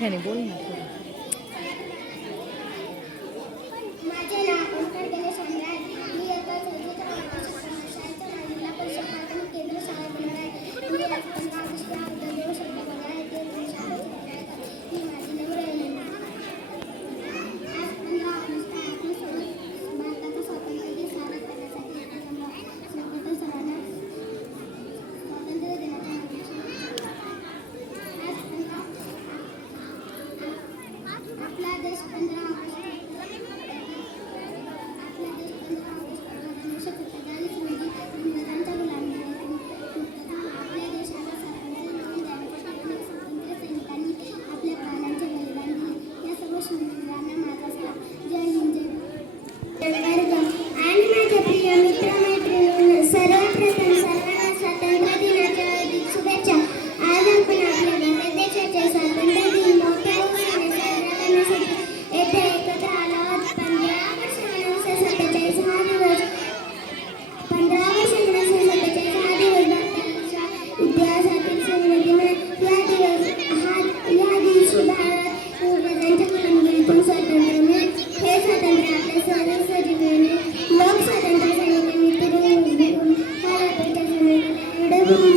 मोठ्याने बोल ना थोडं. माझे नाव ओंकार गणेश आहे. मी इयत्ता चौथीत शाळेच्या जिल्हा परिषद प्राथमिक केंद्र शाळेत आहे. मी आज 15 ऑगस्ट या दोन शब्द बोलणार आहे. ते शाळेचे मी माझी नम्र विनंती. आज 15 ऑगस्ट आपण भारताचा स्वातंत्र्य दिन साजरा करण्यासाठी सर्वप्रथम सर्वांना स्वातंत्र्य दिनाच्या आपला देश 15 ऑगस्ट इंग्रजांच्या गुलामीतून आपल्या देशाला स्वातंत्र्य मिळवून देण्यासाठी अनेक स्वातंत्र्य सैनिकांनी आपल्या प्राणांचे बलिदान दिले. या सर्व शूरवीरांना माझा सलाम. जय हिंद, जय वर्ग आणि माझ्या प्रिय मित्रमैत्रिणींनो, सर्वप्रथम सर्वांना स्वातंत्र्य दिनाच्या हार्दिक शुभेच्छा. आज आपण आपल्या भारत देशाचे स्वातंत्र्य दिन मोठ्या उत्साहाने साजरा करण्यासाठी येथे एकत्र आलो आहोत. 15 ऑगस्ट 1947 हा दिवस भारताच्या इतिहासातील स्वर्णदिन आहे. या दिवशी भारत इंग्रजांच्या गुलामीतून स्वातंत्र्य मिळाले. हे स्वातंत्र्य आपल्या सर्वसजीवांनी लोक स्वातंत्र्य सैनिकांनी तुरुंगात घालून हा लाकूडच्या सैनिकाला एवढे